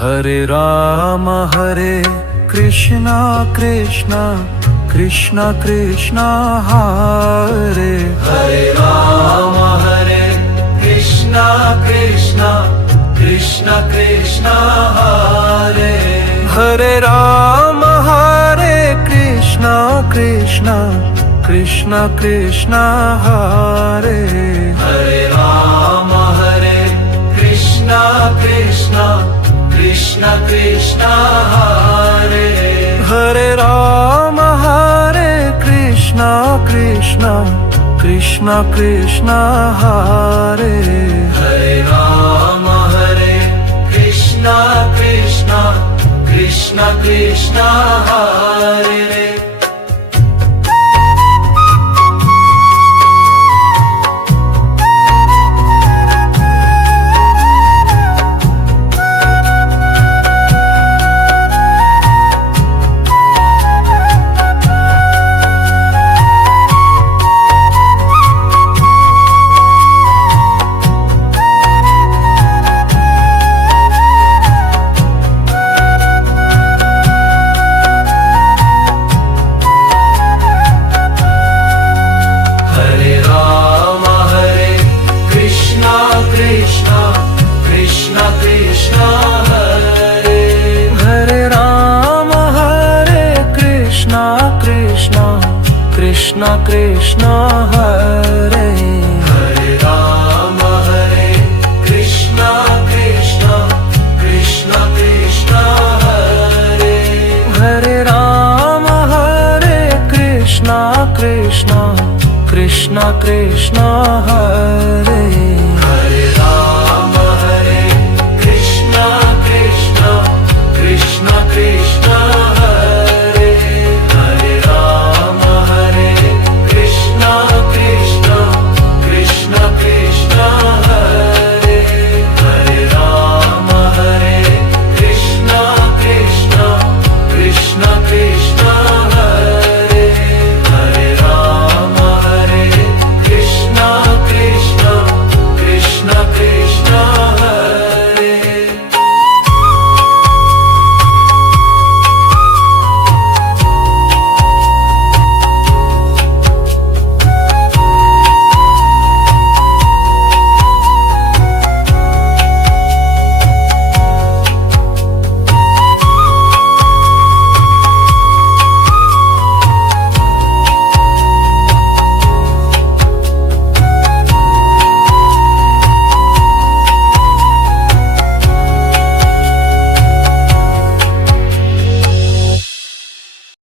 Hare Krishna Krishna Krishna Krishna Hare Hare Ram Hare Krishna Krishna Krishna Krishna Hare Hare Ram Hare Krishna Krishna Krishna Krishna Hare Hare Ram Hare Krishna Krishna Krishna Krishna Hare Hare Ram Hare Krishna Krishna Krishna Krishna Hare Hare Ram Hare Krishna Krishna Krishna Krishna Hare Krishna Krishna Hare Hare Ram Hare Krishna Krishna Krishna Krishna Hare Hare Ram Hare Krishna Krishna Krishna Krishna Hare